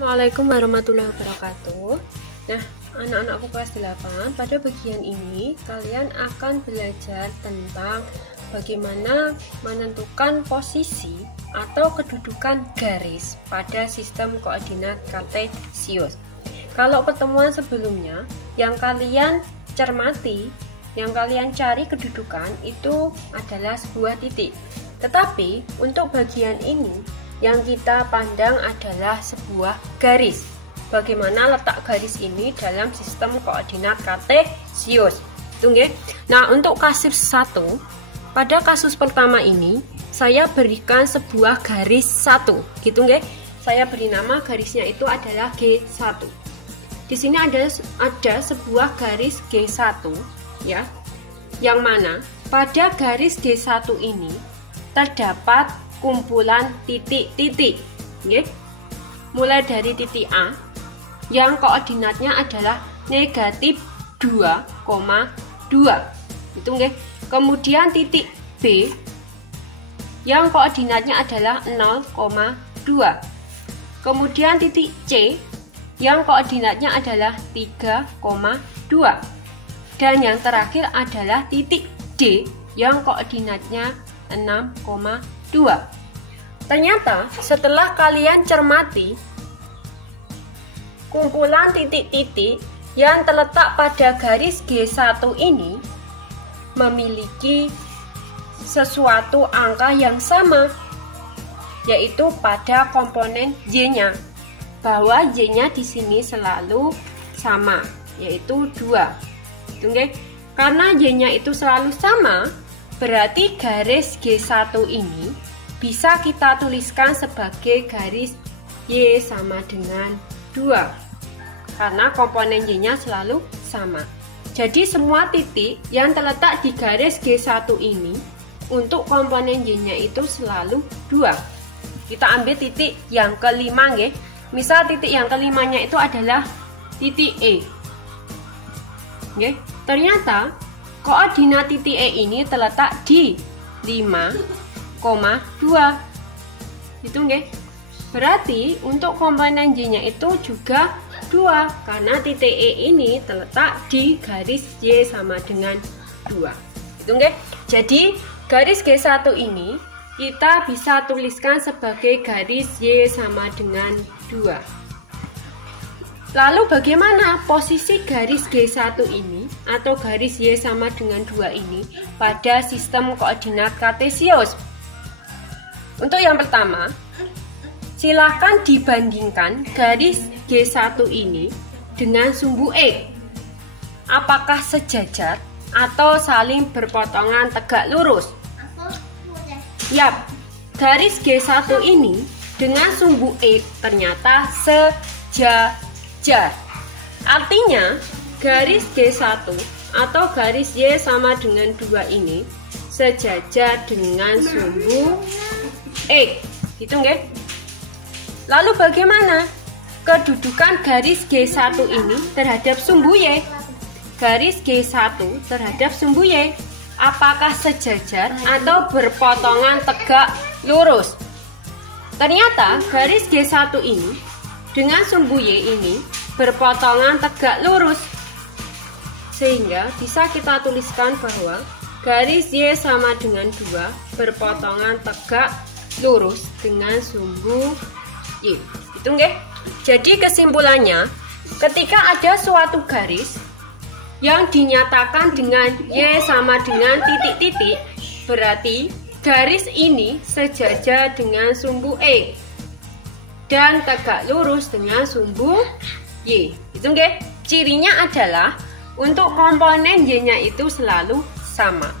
Assalamualaikum warahmatullahi wabarakatuh. Nah, anak-anakku kelas 8, pada bagian ini kalian akan belajar tentang bagaimana menentukan posisi atau kedudukan garis pada sistem koordinat kartesius. Kalau pertemuan sebelumnya yang kalian cermati, yang kalian cari kedudukan itu adalah sebuah titik. Tetapi untuk bagian ini yang kita pandang adalah sebuah garis. Bagaimana letak garis ini dalam sistem koordinat kartesius. Nah, untuk kasus 1, pada kasus pertama ini saya berikan sebuah garis 1, gitu nggih. Saya beri nama garisnya itu adalah G1. Di sini ada sebuah garis G1 ya. Yang mana pada garis G1 ini terdapat kumpulan titik-titik, mulai dari titik A yang koordinatnya adalah negatif 2,2, kemudian titik B yang koordinatnya adalah 0,2, kemudian titik C yang koordinatnya adalah 3,2, dan yang terakhir adalah titik D yang koordinatnya 6,2. Ternyata setelah kalian cermati kumpulan titik-titik yang terletak pada garis G1 ini memiliki sesuatu angka yang sama, yaitu pada komponen Y-nya, bahwa Y-nya di sini selalu sama, yaitu 2. Karena Y-nya itu selalu sama, berarti garis G1 ini bisa kita tuliskan sebagai garis Y sama dengan 2, karena komponen Y-nya selalu sama. Jadi semua titik yang terletak di garis G1 ini untuk komponen Y-nya itu selalu 2. Kita ambil titik yang kelima, nggih. Misal titik yang kelimanya itu adalah titik E. Nggih. Ternyata koordinat titik E ini terletak di 5,2. Berarti untuk komponen Y-nya itu juga 2, karena titik E ini terletak di garis Y sama dengan 2. Jadi garis G1 ini kita bisa tuliskan sebagai garis Y sama dengan 2. Lalu bagaimana posisi garis G1 ini atau garis Y sama dengan 2 ini pada sistem koordinat kartesius? Untuk yang pertama, silakan dibandingkan garis G1 ini dengan sumbu E. Apakah sejajar atau saling berpotongan tegak lurus? Yap, garis G1 ini dengan sumbu E ternyata sejajar. Artinya garis G1 atau garis Y sama dengan 2 ini sejajar dengan sumbu E, Lalu bagaimana kedudukan garis G1 ini terhadap sumbu Y? Garis G1 terhadap sumbu Y apakah sejajar atau berpotongan tegak lurus? Ternyata garis G1 ini dengan sumbu Y ini berpotongan tegak lurus, sehingga bisa kita tuliskan bahwa garis Y sama dengan 2 berpotongan tegak lurus dengan sumbu Y. Jadi kesimpulannya, ketika ada suatu garis yang dinyatakan dengan Y sama dengan titik-titik, berarti garis ini sejajar dengan sumbu E dan tegak lurus dengan sumbu Y. Cirinya adalah untuk komponen Y-nya itu selalu sama.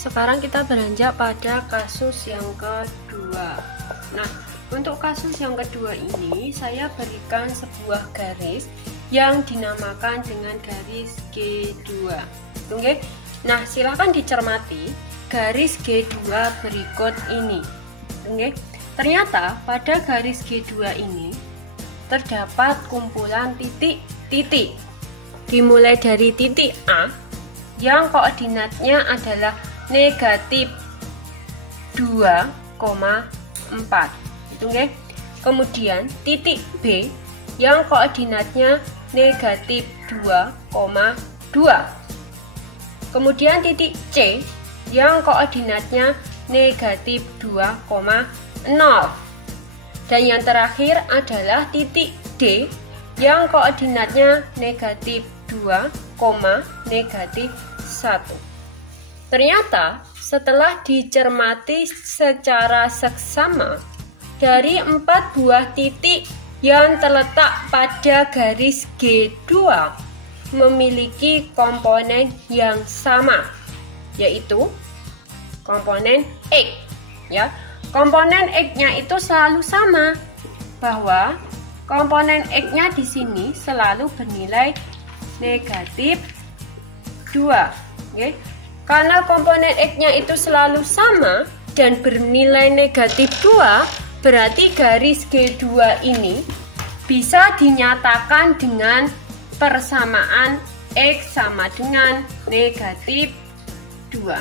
Sekarang kita beranjak pada kasus yang kedua. Nah, untuk kasus yang kedua ini saya berikan sebuah garis yang dinamakan dengan garis G2. Nah, silahkan dicermati garis G2 berikut ini. Ternyata pada garis G2 ini terdapat kumpulan titik-titik. Dimulai dari titik A yang koordinatnya adalah negatif 2 Itu nggih. Kemudian titik B yang koordinatnya negatif 2,2. Kemudian titik C yang koordinatnya negatif 2,0. Dan yang terakhir adalah titik D yang koordinatnya negatif 2, negatif 1. Ternyata setelah dicermati secara seksama, dari 4 buah titik yang terletak pada garis G2 memiliki komponen yang sama, yaitu komponen X. Ya, komponen X-nya itu selalu sama, bahwa komponen X-nya di sini selalu bernilai negatif 2. Okay? Karena komponen X-nya itu selalu sama dan bernilai negatif 2, berarti garis G2 ini bisa dinyatakan dengan persamaan X sama dengan negatif 2.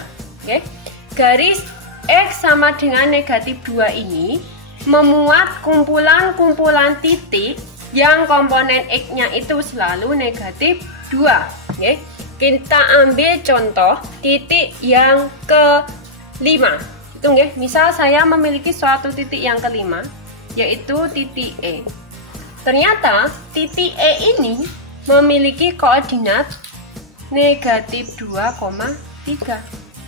Okay? Garis X sama dengan negatif 2 ini memuat kumpulan-kumpulan titik yang komponen X-nya itu selalu negatif 2. Okay? Kita ambil contoh titik yang ke-5. Itu nggih, misal saya memiliki suatu titik yang kelima, yaitu titik E. Ternyata titik E ini memiliki koordinat negatif 2,3.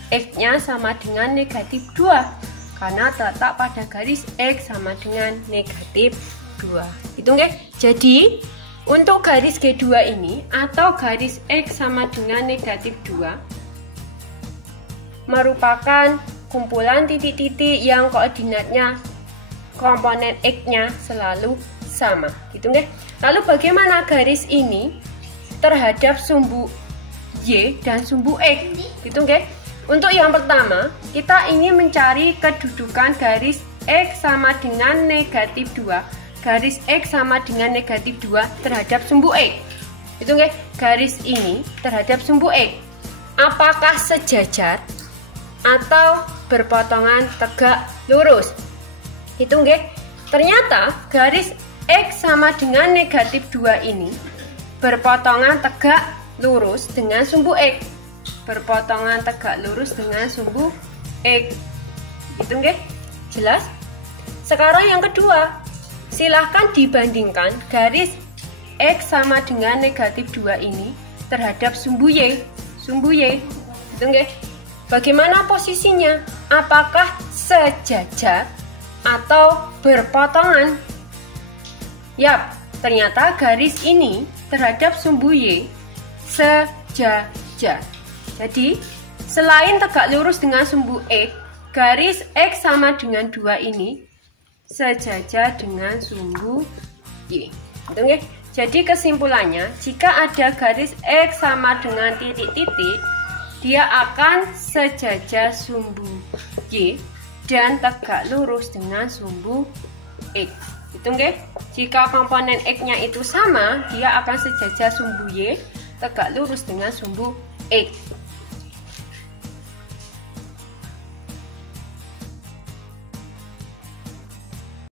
X-nya sama dengan negatif 2 karena terletak pada garis X sama dengan negatif 2. Itu nggih. Jadi untuk garis G2 ini atau garis X sama dengan negatif 2 merupakan kumpulan titik-titik yang koordinatnya komponen X-nya selalu sama, gitu nggih. Lalu bagaimana garis ini terhadap sumbu Y dan sumbu X, gitu nggih. Untuk yang pertama, kita ingin mencari kedudukan garis X sama dengan negatif 2, garis X sama dengan negatif 2 terhadap sumbu X. Itu nggih, garis ini terhadap sumbu X. Apakah sejajar atau berpotongan tegak lurus? Itu nggih. Ternyata garis X sama dengan negatif 2 ini berpotongan tegak lurus dengan sumbu X. Berpotongan tegak lurus dengan sumbu X. Itu nggih. Jelas? Sekarang yang kedua, silahkan dibandingkan garis X sama dengan negatif 2 ini terhadap sumbu Y. Sumbu Y. Itu nggih. Bagaimana posisinya? Apakah sejajar atau berpotongan? Yap, ternyata garis ini terhadap sumbu Y sejajar. Jadi, selain tegak lurus dengan sumbu X, garis X sama dengan 2 ini sejajar dengan sumbu Y. Betul nggih? Jadi kesimpulannya, jika ada garis X sama dengan titik-titik, dia akan sejajar sumbu Y dan tegak lurus dengan sumbu X. Itu nggih. Jika komponen X-nya itu sama, dia akan sejajar sumbu Y tegak lurus dengan sumbu X.